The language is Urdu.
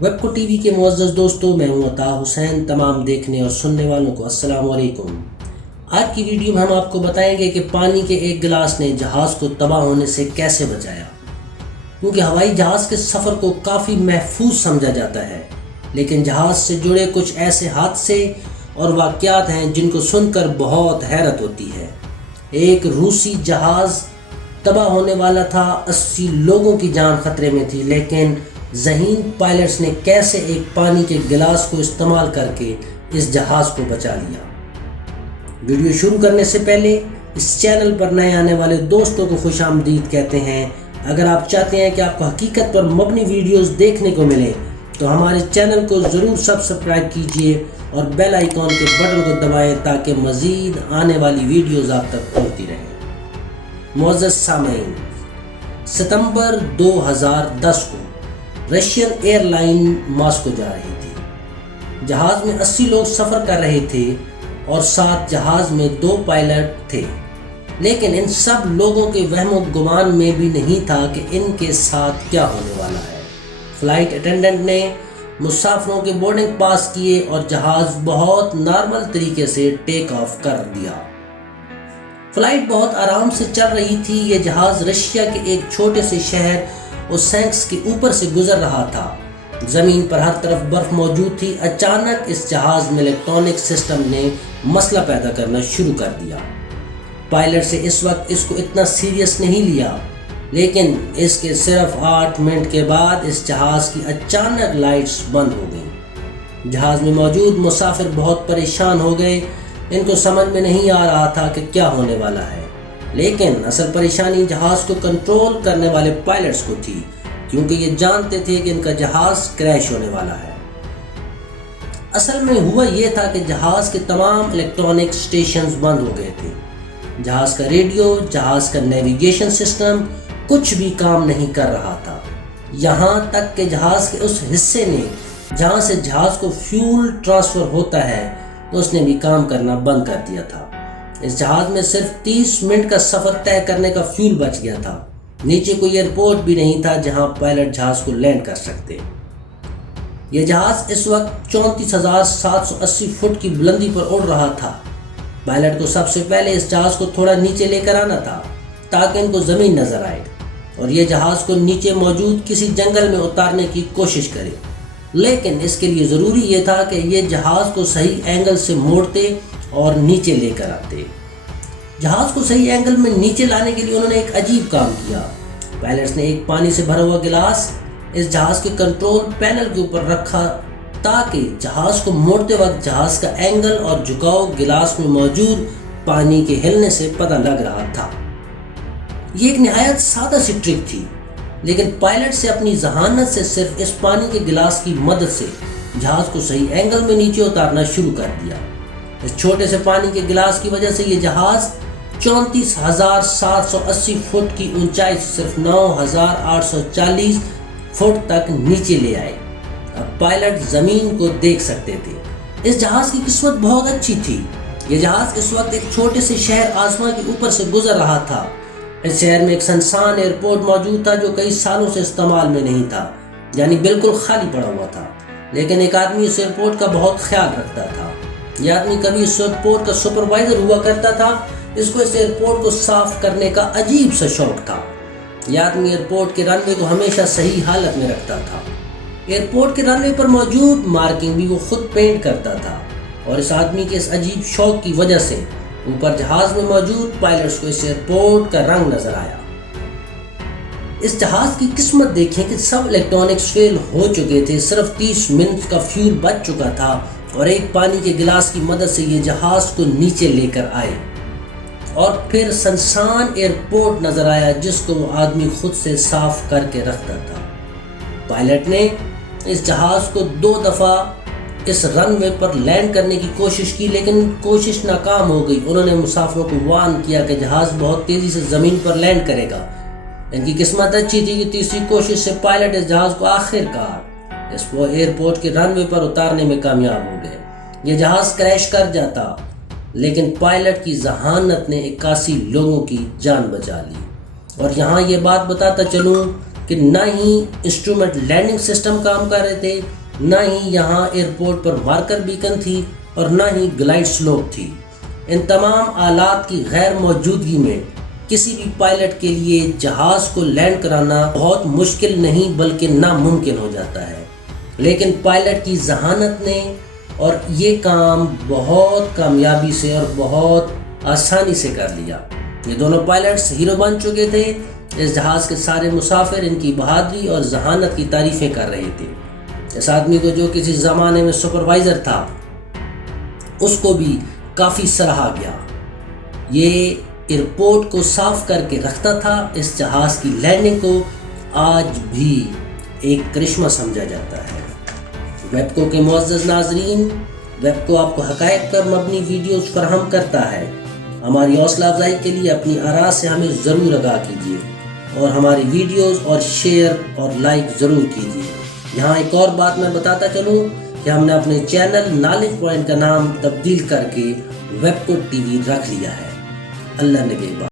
ویبکو ٹی وی کے معزز دوستوں، میں ہوں عطا حسین۔ تمام دیکھنے اور سننے والوں کو السلام علیکم۔ آج کی ویڈیو میں ہم آپ کو بتائیں گے کہ پانی کے ایک گلاس نے جہاز کو تباہ ہونے سے کیسے بچایا۔ کیونکہ ہوائی جہاز کے سفر کو کافی محفوظ سمجھا جاتا ہے، لیکن جہاز سے جڑے کچھ ایسے حادثے اور واقعات ہیں جن کو سن کر بہت حیرت ہوتی ہے۔ ایک روسی جہاز تباہ ہونے والا تھا، 80 لوگوں کی جان خطرے میں تھی، لیکن ذہین پائلٹس نے کیسے ایک پانی کے گلاس کو استعمال کر کے اس جہاز کو بچا لیا۔ ویڈیو شروع کرنے سے پہلے اس چینل پر نئے آنے والے دوستوں کو خوش آمدید کہتے ہیں۔ اگر آپ چاہتے ہیں کہ آپ کو حقیقت پر مبنی ویڈیوز دیکھنے کو ملے تو ہمارے چینل کو ضرور سبسکرائب کیجئے اور بیل آئیکن کے بٹن کو دبائیں تاکہ مزید آنے والی ویڈیوز آپ تک پہنچتی رہیں۔ معزز سامعین، ستمبر 2010 کو رشین ایئر لائن ماسکو جا رہی تھی۔ جہاز میں 80 لوگ سفر کر رہے تھے اور ساتھ جہاز میں 2 پائلٹ تھے، لیکن ان سب لوگوں کے وہم و گمان میں بھی نہیں تھا کہ ان کے ساتھ کیا ہونے والا ہے۔ فلائٹ اٹینڈنٹ نے مسافروں کے بورڈنگ پاس کیے اور جہاز بہت نارمل طریقے سے ٹیک آف کر دیا۔ فلائٹ بہت آرام سے چل رہی تھی۔ یہ جہاز رشیا کے ایک چھوٹے سے شہر اوسینکس کے اوپر سے گزر رہا تھا۔ زمین پر ہر طرف برف موجود تھی۔ اچانک اس جہاز میں الیکٹرانک سسٹم نے مسئلہ پیدا کرنا شروع کر دیا۔ پائلٹ سے اس وقت اس کو اتنا سیریس نہیں لیا، لیکن اس کے صرف 8 منٹ کے بعد اس جہاز کی اچانک لائٹس بند ہو گئیں۔ جہاز میں موجود مسافر بہت پریشان ہو گئے۔ ان کو سمجھ میں نہیں آ رہا تھا کہ کیا ہونے والا ہے، لیکن اصل پریشانی جہاز کو کنٹرول کرنے والے پائلٹس کو تھی، کیونکہ یہ جانتے تھے کہ ان کا جہاز کریش ہونے والا ہے۔ اصل میں ہوا یہ تھا کہ جہاز کے تمام الیکٹرانک سٹیشنز بند ہو گئے تھے۔ جہاز کا ریڈیو، جہاز کا نیویگیشن سسٹم کچھ بھی کام نہیں کر رہا تھا، یہاں تک کہ جہاز کے اس حصے نے جہاں سے جہاز کو فیول ٹرانسفر ہوتا ہے اس نے بھی کام کرنا بند کر دیا تھا۔ اس جہاز میں صرف 30 منٹ کا سفر طے کرنے کا فیول بچ گیا تھا۔ نیچے کوئی ایئرپورٹ بھی نہیں تھا جہاں پائلٹ جہاز کو لینڈ کر سکتے۔ یہ جہاز اس وقت 34,780 فٹ کی بلندی پر اڑ رہا تھا۔ پائلٹ کو سب سے پہلے اس جہاز کو تھوڑا نیچے لے کر آنا تھا تاکہ ان کو زمین نظر آئے اور یہ جہاز کو نیچے موجود کسی جنگل میں اتارنے کی کوشش کرے، لیکن اس کے لیے ضروری یہ تھا کہ یہ جہاز کو صحیح اینگل سے موڑتے اور نیچے لے کر آتے۔ جہاز کو صحیح اینگل میں نیچے لانے کے لیے انہوں نے ایک عجیب کام کیا۔ پائلٹس نے ایک پانی سے بھرا ہوا گلاس اس جہاز کے کنٹرول پینل کے اوپر رکھا تاکہ جہاز کو موڑتے وقت جہاز کا اینگل اور جھکاؤ گلاس میں موجود پانی کے ہلنے سے پتہ لگ رہا تھا۔ یہ ایک نہایت سادہ سی ٹرک تھی، لیکن پائلٹ سے اپنی ذہانت سے صرف اس پانی کے گلاس کی مدد سے جہاز کو صحیح اینگل میں نیچے اتارنا شروع کر دیا۔ اس چھوٹے سے پانی کے گلاس کی وجہ سے یہ جہاز 34,780 فٹ کی اونچائی سے صرف 9,840 فٹ تک نیچے لے آئے۔ اب پائلٹ زمین کو دیکھ سکتے تھے۔ اس جہاز کی قسمت بہت اچھی تھی۔ یہ جہاز اس وقت ایک چھوٹے سے شہر آسمان کے اوپر سے گزر رہا تھا۔ اس شہر میں ایک سنسان ایئرپورٹ موجود تھا جو کئی سالوں سے استعمال میں نہیں تھا، یعنی بالکل خالی پڑا ہوا تھا، لیکن ایک آدمی اس ایئرپورٹ کا بہت خیال رکھتا تھا۔ یہ آدمی کبھی اس ایئرپورٹ کا سپروائزر ہوا کرتا تھا۔ اس کو اس ایئرپورٹ کو صاف کرنے کا عجیب سا شوق تھا۔ یہ آدمی ایئرپورٹ کے رن وے کو ہمیشہ صحیح حالت میں رکھتا تھا۔ ایئرپورٹ کے رن وے پر موجود مارکنگ بھی وہ خود پینٹ کرتا تھا، اور اس آدمی کے اس عجیب شوق کی وجہ سے اوپر جہاز میں موجود پائلٹس کو اس ایئرپورٹ کا رنگ نظر آیا۔ اس جہاز کی قسمت دیکھیں کہ سب الیکٹرانکس فیل ہو چکے تھے، صرف 30 منٹ کا فیول بچ چکا تھا، اور ایک پانی کے گلاس کی مدد سے یہ جہاز کو نیچے لے کر آئے، اور پھر سنسان ایئرپورٹ نظر آیا جس کو وہ آدمی خود سے صاف کر کے رکھتا تھا۔ پائلٹ نے اس جہاز کو 2 دفعہ اس رن وے پر لینڈ کرنے کی کوشش کی، لیکن کوشش ناکام ہو گئی۔ انہوں نے مسافروں کو وارن کیا کہ جہاز بہت تیزی سے زمین پر لینڈ کرے گا۔ ان کی قسمت اچھی تھی کہ تیسری کوشش سے پائلٹ اس جہاز کو آخر کار اس ایئرپورٹ کے رن وے پر اتارنے میں کامیاب ہو گئے۔ یہ جہاز کریش کر جاتا، لیکن پائلٹ کی ذہانت نے 81 لوگوں کی جان بچا لی۔ اور یہاں یہ بات بتاتا چلوں کہ نہ ہی انسٹرومنٹ لینڈنگ سسٹم کام کر رہے تھے، نہ ہی یہاں ایئرپورٹ پر مارکر بیکن تھی اور نہ ہی گلائڈ سلوپ تھی۔ ان تمام آلات کی غیر موجودگی میں کسی بھی پائلٹ کے لیے جہاز کو لینڈ کرانا بہت مشکل نہیں بلکہ ناممکن ہو جاتا ہے، لیکن پائلٹ کی ذہانت نے اور یہ کام بہت کامیابی سے اور بہت آسانی سے کر لیا۔ یہ دونوں پائلٹس ہیرو بن چکے تھے۔ اس جہاز کے سارے مسافر ان کی بہادری اور ذہانت کی تعریفیں کر رہے تھے۔ اس آدمی کو جو کسی زمانے میں سپروائزر تھا، اس کو بھی کافی سراہا گیا۔ یہ ایئرپورٹ کو صاف کر کے رکھتا تھا۔ اس جہاز کی لینڈنگ کو آج بھی ایک کرشمہ سمجھا جاتا ہے۔ ویبکو کے معزز ناظرین، ویبکو آپ کو حقائق پر مبنی ویڈیوز فراہم کرتا ہے۔ ہماری حوصلہ افزائی کے لیے اپنی آراء سے ہمیں ضرور آگاہ کیجیے اور ہماری ویڈیوز اور شیئر اور لائک ضرور کیجیے۔ یہاں ایک اور بات میں بتاتا چلوں کہ ہم نے اپنے چینل نالج پوائنٹ کا نام تبدیل کر کے ویبکو ٹی وی رکھ لیا ہے۔ اللہ نگہبان۔